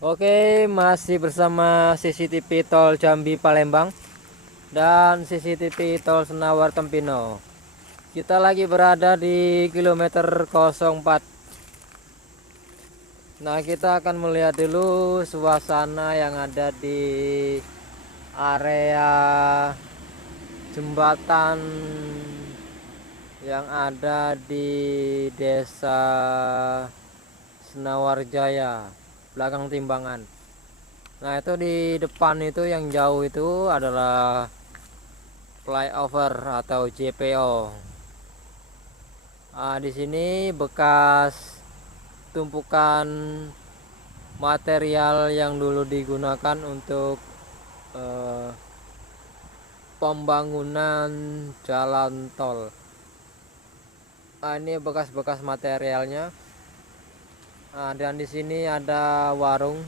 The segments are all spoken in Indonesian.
Oke, masih bersama CCTV Tol Jambi Palembang dan CCTV Tol Senawar Tempino. Kita lagi berada di kilometer 04. Nah, kita akan melihat dulu suasana yang ada di area jembatan yang ada di Desa Senawar Jaya, belakang Timbangan. Nah, itu di depan itu yang jauh itu adalah flyover atau JPO. Di sini bekas tumpukan material yang dulu digunakan untuk eh, pembangunan jalan tol. Ini bekas-bekas materialnya. Dan di sini ada warung.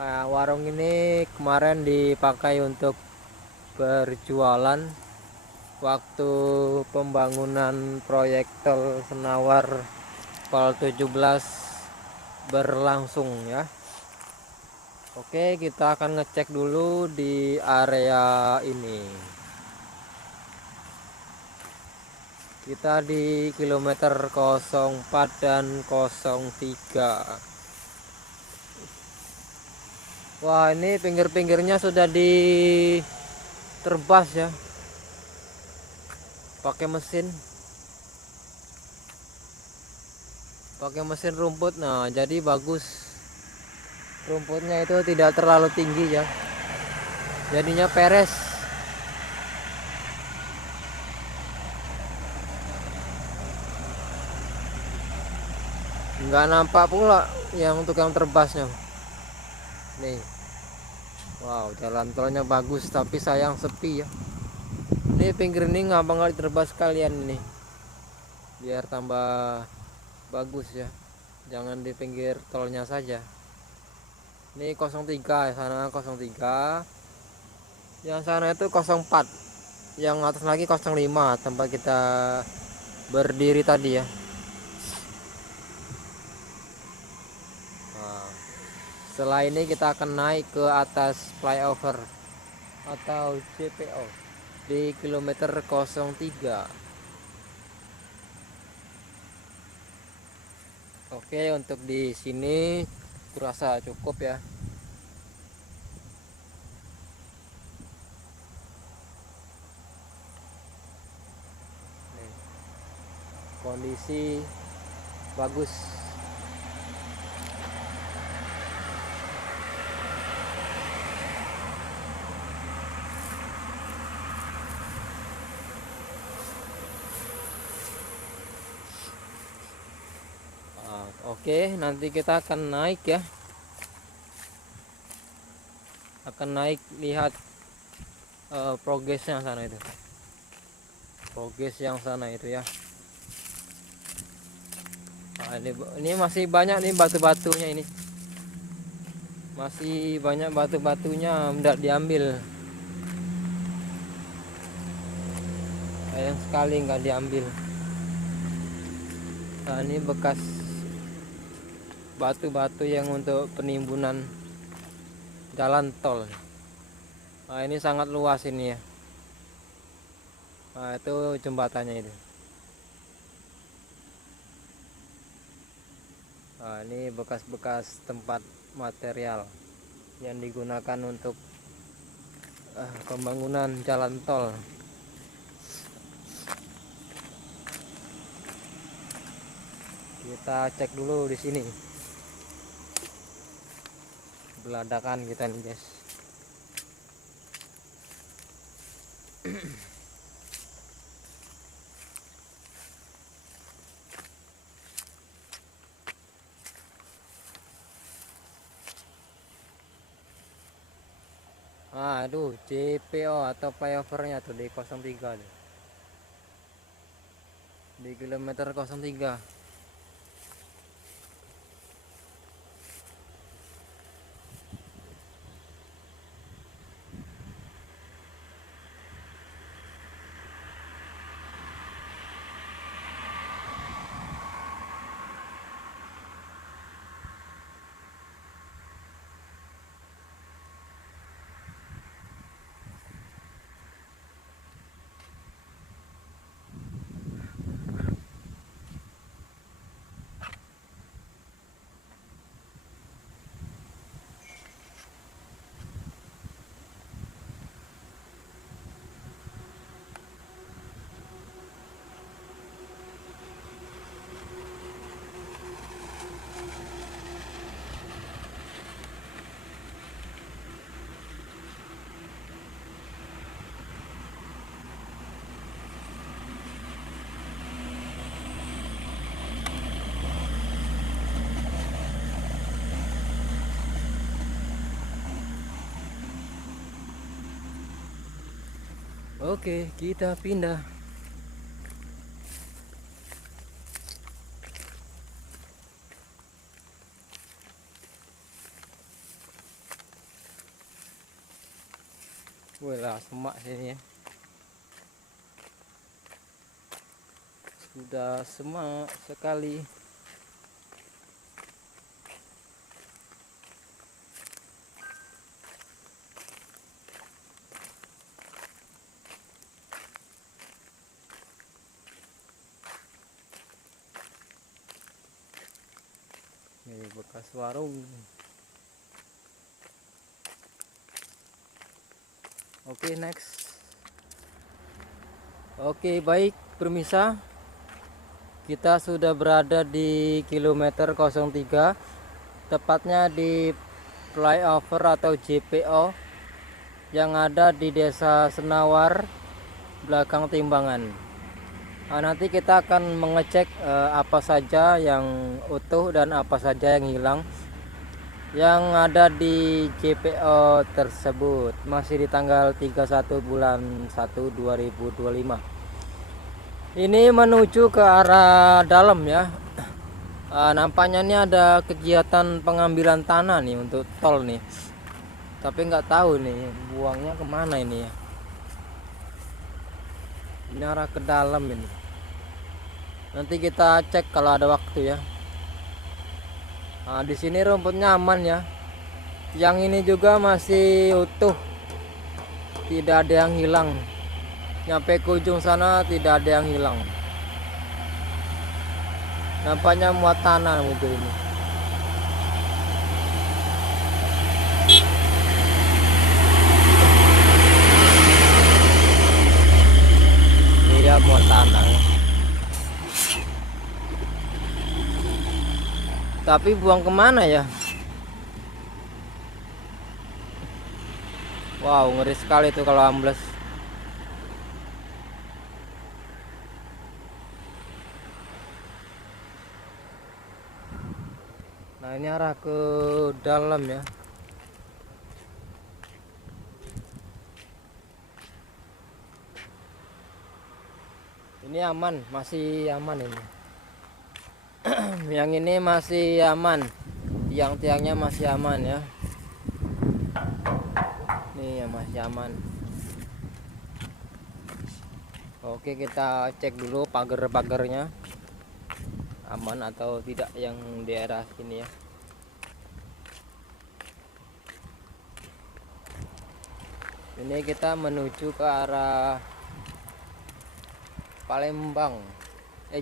Warung ini kemarin dipakai untuk berjualan waktu pembangunan proyek tol Senawar Pal 17 berlangsung ya. Oke, kita akan ngecek dulu di area ini. Kita di kilometer 04 dan 03. Wah, ini pinggir-pinggirnya sudah diterbas ya, pakai mesin rumput. Nah, jadi bagus, rumputnya itu tidak terlalu tinggi ya, jadinya peres. Nggak nampak pula yang untuk yang terbasnya nih. Wow, jalan tolnya bagus tapi sayang sepi ya. Ini pinggir ini nggak diterbas kalian ini, biar tambah bagus ya, jangan di pinggir tolnya saja. Ini 03, sana 03, yang sana itu 04, yang atas lagi 05 tempat kita berdiri tadi ya. Nah, setelah ini kita akan naik ke atas flyover atau JPO di kilometer 03. Oke, untuk di sini kurasa cukup ya. Nih, kondisi bagus. Oke, nanti kita akan naik ya. Akan naik, lihat progresnya sana itu. Progres yang sana itu ya. Ini masih banyak nih batu-batunya ini. Masih banyak batu-batunya tidak diambil. Sayang sekali nggak diambil. Nah, ini bekas batu-batu yang untuk penimbunan jalan tol. Nah, ini sangat luas ini ya. Nah, itu jembatannya itu. Nah, ini bekas-bekas tempat material yang digunakan untuk pembangunan jalan tol. Kita cek dulu di sini. Beladakan kita nih, guys. Aduh, JPO atau flyovernya tuh di 03 tuh. Di kilometer 03. Oke, kita pindah. Wih lah, semak sini ya. Sudah semak sekali. Ini bekas warung. Oke, next. Oke, baik pemirsa, kita sudah berada di kilometer 03, tepatnya di flyover atau JPO yang ada di Desa Senawar, belakang Timbangan. Nanti kita akan mengecek apa saja yang utuh dan apa saja yang hilang yang ada di JPO tersebut. Masih di tanggal 31 bulan 1 2025. Ini menuju ke arah dalam ya. Nampaknya ini ada kegiatan pengambilan tanah nih untuk tol nih, tapi nggak tahu nih buangnya kemana ini ya. Ini arah ke dalam ini. Nanti kita cek kalau ada waktu ya. Di sini rumputnya aman ya. Yang ini juga masih utuh, tidak ada yang hilang. Nyampe ke ujung sana tidak ada yang hilang. Nampaknya muat tanah mobil ini. Tidak muat tanah. Tapi buang kemana ya? Wow, ngeri sekali tuh kalau ambles. Nah, ini arah ke dalam ya. Ini aman, masih aman ini. Yang ini masih aman, tiang-tiangnya masih aman ya. Nih ya, masih aman. Oke, kita cek dulu pagar-pagarnya aman atau tidak yang di daerah sini ya. Ini kita menuju ke arah Palembang,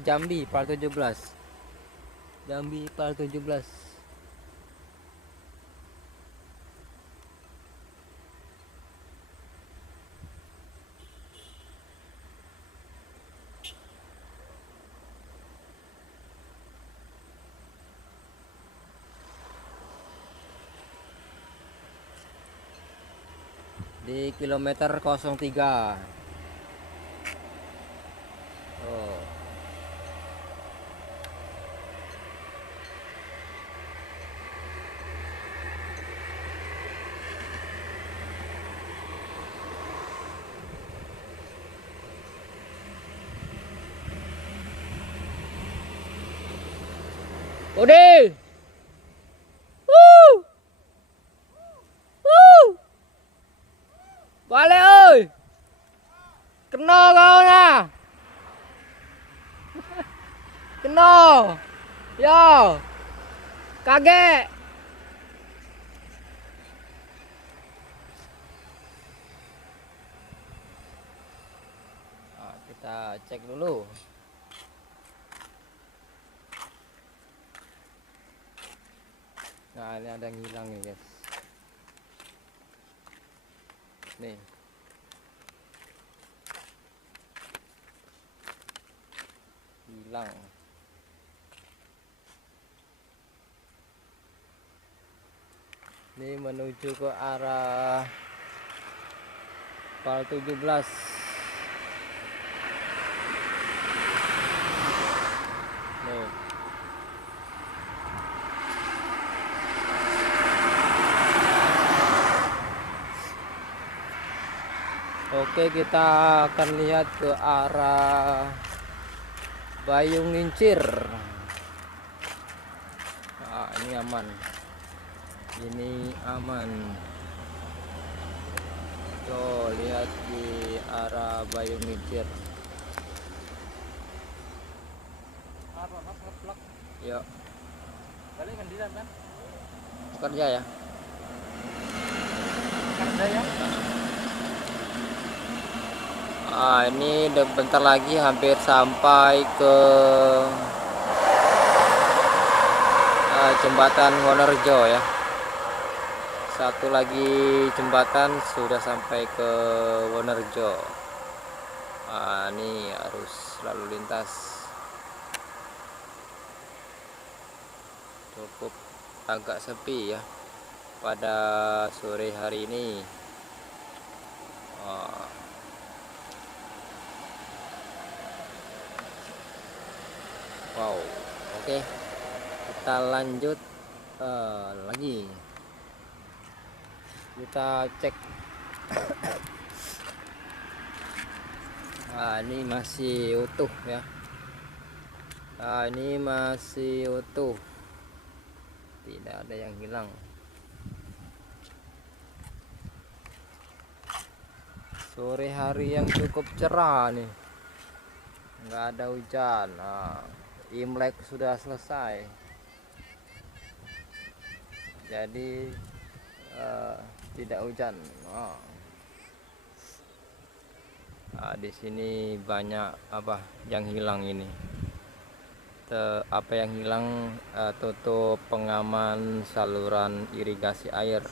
Jambi Pal 17. Jambi Pal 17. Di kilometer 03. Oh. Ode. Balik ơi. Kena kau nah. Kena. Yo. Kaget. Kita cek dulu. Nah, ini ada yang hilang nih guys. Nih. Hilang. Ini menuju ke arah Pal 17. Nih. Oke, Oke, kita akan lihat ke arah Bayung Ngincir. Nah, ini aman. Ini aman. Tuh, lihat di arah Bayung Ngincir. Yuk. Balik kandidat kan? Kerja ya. Kerja ya? Ini udah bentar lagi hampir sampai ke jembatan Wonorejo ya. Satu lagi jembatan sudah sampai ke Wonorejo. Ini arus lalu lintas cukup agak sepi ya pada sore hari ini. Wow, oke, kita lanjut lagi. Kita cek. Ini masih utuh ya. Ini masih utuh, tidak ada yang hilang. Sore hari yang cukup cerah nih, nggak ada hujan. Imlek sudah selesai, jadi tidak hujan. Di sini banyak apa yang hilang ini. Apa yang hilang? Tutup pengaman saluran irigasi air,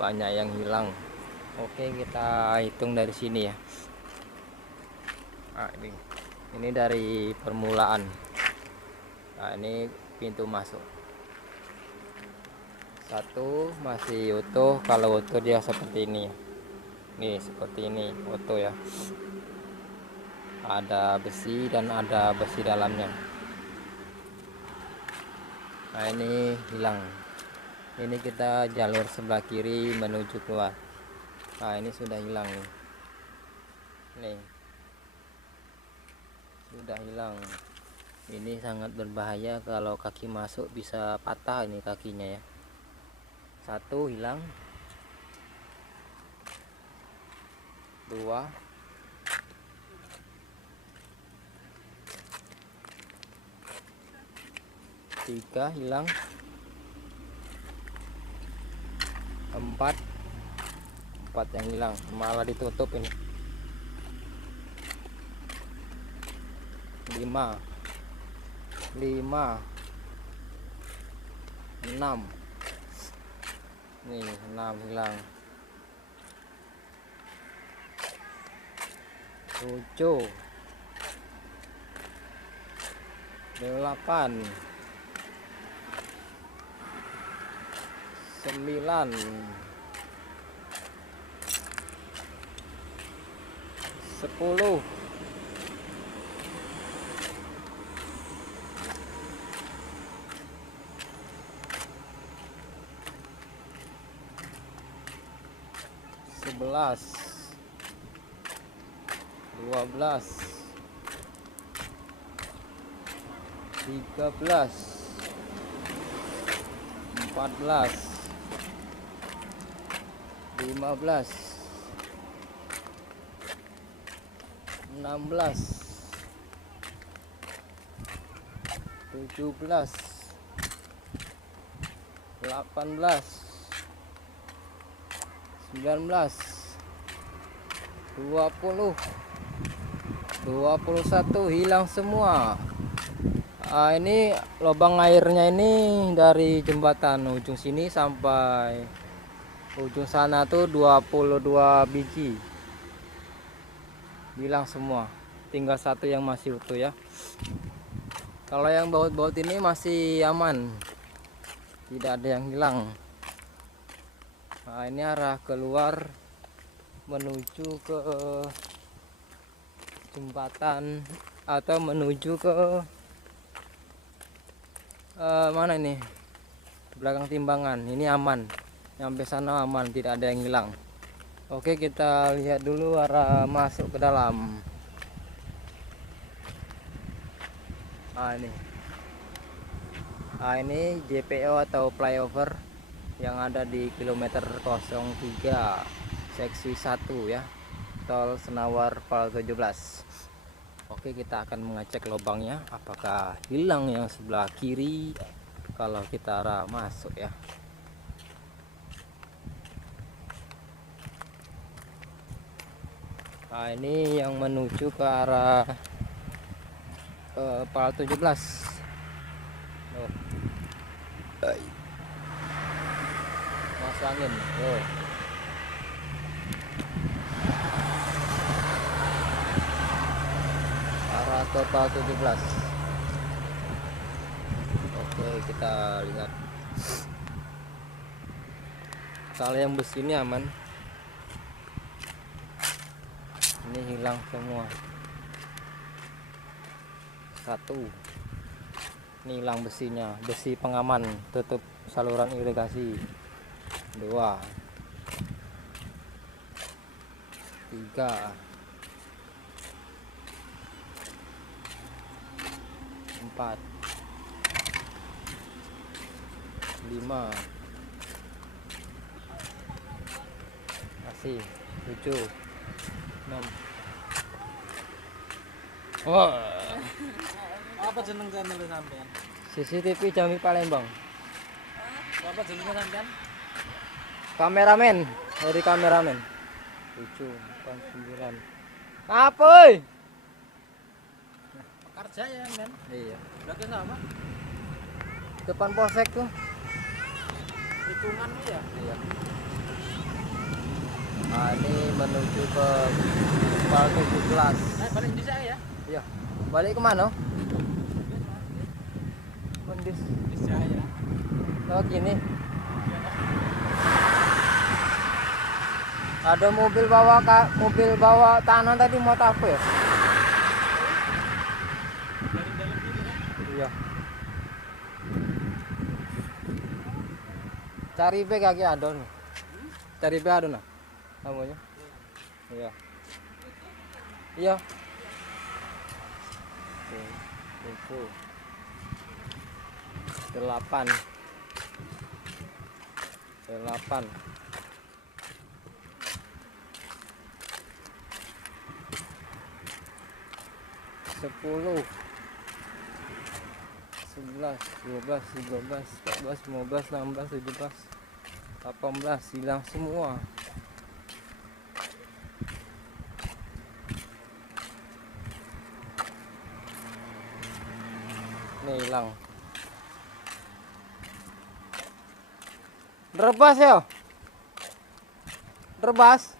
banyak yang hilang. Oke, kita hitung dari sini ya. Ini dari permulaan. Ini pintu masuk. Satu masih utuh. Kalau utuh dia seperti ini. Nih seperti ini utuh ya. Ada besi dan ada besi dalamnya. Ini hilang. Ini kita jalur sebelah kiri menuju keluar. Ini sudah hilang nih. Nih sudah hilang. Ini sangat berbahaya, kalau kaki masuk bisa patah ini kakinya ya. Satu hilang. Dua. Tiga hilang. Empat yang hilang, malah ditutup ini. 5, 6. Nih 6 hilang. 7, 8, 9, 10, 11, 12, 13, 14, 15, 16, 17, 18, 19, 20, 21 hilang semua. Ini lubang airnya ini dari jembatan ujung sini sampai ujung sana tuh 22 biji. Hilang semua. Tinggal satu yang masih utuh ya. Kalau yang baut-baut ini masih aman. Tidak ada yang hilang. Ini arah keluar menuju ke jembatan atau menuju ke mana ini? Belakang timbangan. Ini aman. Sampai sana aman, tidak ada yang hilang. Oke, kita lihat dulu arah masuk ke dalam. Ini JPO atau flyover yang ada di kilometer 03 seksi 1 ya, tol Senawar Pal 17. Oke, kita akan mengecek lubangnya apakah hilang yang sebelah kiri kalau kita arah masuk ya. Nah, ini yang menuju ke arah Pal 17. Oh. Mas angin. Oh. Arah ke Pal 17. Oke, kita lihat. Kalau yang besi ini aman. Ini hilang semua. Satu. Ini hilang besinya, besi pengaman tutup saluran irigasi. 2, 3, 4, 5, masih 7, 6. Wah, Apa jeneng channel sampean? CCTV Jambi Palembang. Apa jeneng sampean? Kameramen, dari kameramen. 7, 8, 9. Apa? Pekerja ya, men. Iya. Belakang sama? Depan polsek tuh. Hitungan ya? Iya. Nah, ini menuju ke Pal 17. Balik di saya ya. Iya. Balik kemana? Mendis. Di saya. Oh, gini. Ada mobil bawa tanah tadi mau apa ya? Dari dalam gitu kan. Iya. Cari be kaki adon. Cari be adon nah. Namanya. Iya. Iya. Itu. 8. 8. 10, 11, 12, 13, 14, 15, 16, 17, 18 hilang semua. Nih hilang. Rebas ya? Rebas.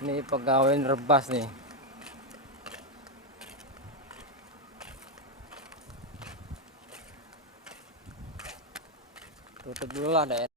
Ini pegawai rebas nih. Tutup dulu lah deh.